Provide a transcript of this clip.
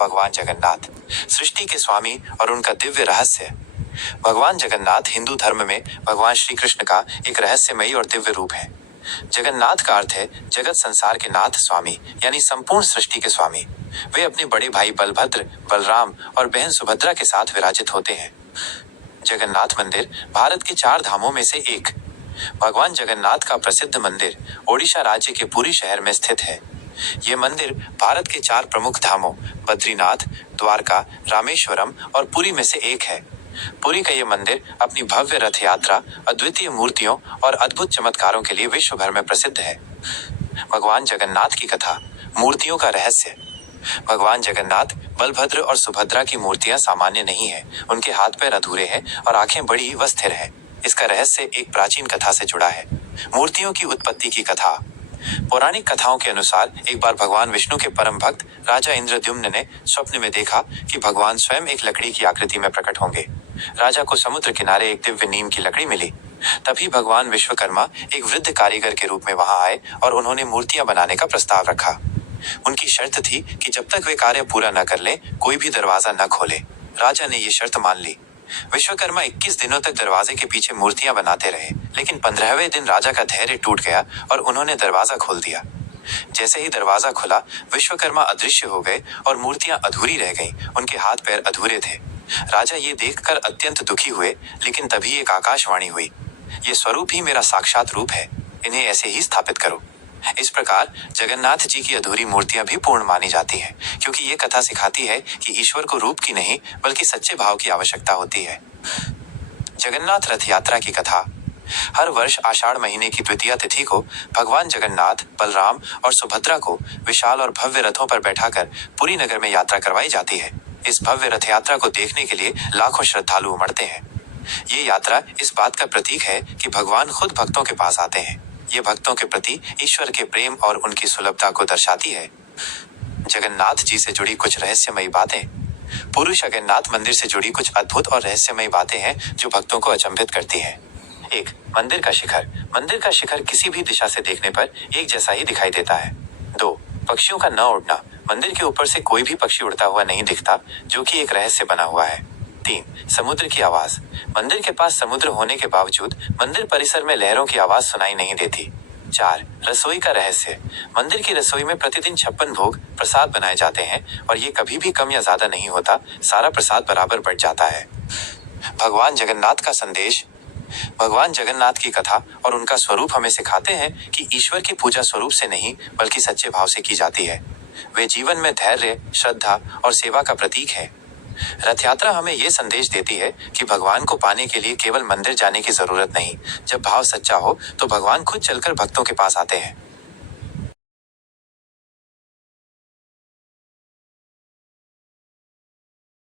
भगवान जगन्नाथ, सृष्टि के स्वामी और उनका दिव्य रहस्य। भगवान जगन्नाथ हिंदू धर्म में भगवान श्री कृष्ण का एक रहस्यमयी और दिव्य रूप है। जगन्नाथ का अर्थ है जगत संसार के नाथ, स्वामी, यानी संपूर्ण सृष्टि के स्वामी। वे अपने बड़े भाई बलभद्र, बलराम और बहन सुभद्रा के साथ विराजित होते हैं। जगन्नाथ मंदिर भारत के 4 धामों में से एक। भगवान जगन्नाथ का प्रसिद्ध मंदिर ओडिशा राज्य के पुरी शहर में स्थित है। ये मंदिर भारत के 4 प्रमुख धामों बद्रीनाथ, द्वारका, रामेश्वरम और पुरी में से एक है। पुरी का ये मंदिर अपनी भव्य रथ यात्रा, अद्वितीय मूर्तियों और अद्भुत चमत्कारों के लिए विश्व भर में प्रसिद्ध है। भगवान जगन्नाथ की कथा, मूर्तियों का रहस्य। भगवान जगन्नाथ, बलभद्र और सुभद्रा की मूर्तियां सामान्य नहीं है। उनके हाथ पैर अधूरे हैं और आंखें बड़ी व स्थिर हैं। इसका रहस्य एक प्राचीन कथा से जुड़ा है। मूर्तियों की उत्पत्ति की कथा। पौराणिक कथाओं के अनुसार एक बार भगवान विष्णु के परम भक्त राजा इंद्रद्युम्न ने स्वप्न में देखा कि भगवान स्वयं एक लकड़ी की आकृति में प्रकट होंगे। राजा को समुद्र किनारे एक दिव्य नीम की लकड़ी मिली। तभी भगवान विश्वकर्मा एक वृद्ध कारीगर के रूप में वहां आए और उन्होंने मूर्तियां बनाने का प्रस्ताव रखा। उनकी शर्त थी कि जब तक वे कार्य पूरा न कर ले, कोई भी दरवाजा न खोले। राजा ने ये शर्त मान ली। विश्वकर्मा 21 दिनों तक दरवाजे के पीछे मूर्तियां बनाते रहे, लेकिन 15वें दिन राजा का धैर्य टूट गया और उन्होंने दरवाजा खोल दिया। जैसे ही दरवाजा खुला, विश्वकर्मा अदृश्य हो गए और मूर्तियां अधूरी रह गईं। उनके हाथ पैर अधूरे थे। राजा ये देखकर अत्यंत दुखी हुए, लेकिन तभी एक आकाशवाणी हुई, ये स्वरूप ही मेरा साक्षात रूप है, इन्हें ऐसे ही स्थापित करो। इस प्रकार जगन्नाथ जी की अधूरी मूर्तियां भी पूर्ण मानी जाती हैं, क्योंकि ये कथा सिखाती है कि ईश्वर को रूप की नहीं बल्कि सच्चे भाव की आवश्यकता होती है। जगन्नाथ रथ यात्रा की कथा। हर वर्ष आषाढ़ महीने की द्वितीया तिथि को भगवान जगन्नाथ, बलराम और सुभद्रा को विशाल और भव्य रथों पर बैठाकर पुरी नगर में यात्रा करवाई जाती है। इस भव्य रथ यात्रा को देखने के लिए लाखों श्रद्धालु उमड़ते हैं। ये यात्रा इस बात का प्रतीक है कि भगवान खुद भक्तों के पास आते हैं। ये भक्तों के प्रति ईश्वर के प्रेम और उनकी सुलभता को दर्शाती है। जगन्नाथ जी से जुड़ी कुछ रहस्यमयी बातें। पुरी जगन्नाथ मंदिर से जुड़ी कुछ अद्भुत और रहस्यमयी बातें हैं जो भक्तों को अचंभित करती हैं। 1. मंदिर का शिखर। मंदिर का शिखर किसी भी दिशा से देखने पर एक जैसा ही दिखाई देता है। 2. पक्षियों का न उड़ना। मंदिर के ऊपर से कोई भी पक्षी उड़ता हुआ नहीं दिखता, जो कि एक रहस्य बना हुआ है। 3. समुद्र की आवाज। मंदिर के पास समुद्र होने के बावजूद मंदिर परिसर में लहरों की आवाज सुनाई नहीं देती। 4. रसोई का रहस्य। मंदिर की रसोई में प्रतिदिन 56 भोग प्रसाद बनाए जाते हैं और ये कभी भी कम या ज्यादा नहीं होता, सारा प्रसाद बराबर बढ़ जाता है। भगवान जगन्नाथ का संदेश। भगवान जगन्नाथ की कथा और उनका स्वरूप हमें सिखाते हैं कि ईश्वर की पूजा स्वरूप से नहीं बल्कि सच्चे भाव से की जाती है। वे जीवन में धैर्य, श्रद्धा और सेवा का प्रतीक है। रथ यात्रा हमें ये संदेश देती है कि भगवान को पाने के लिए केवल मंदिर जाने की जरूरत नहीं। जब भाव सच्चा हो तो भगवान खुद चलकर भक्तों के पास आते हैं।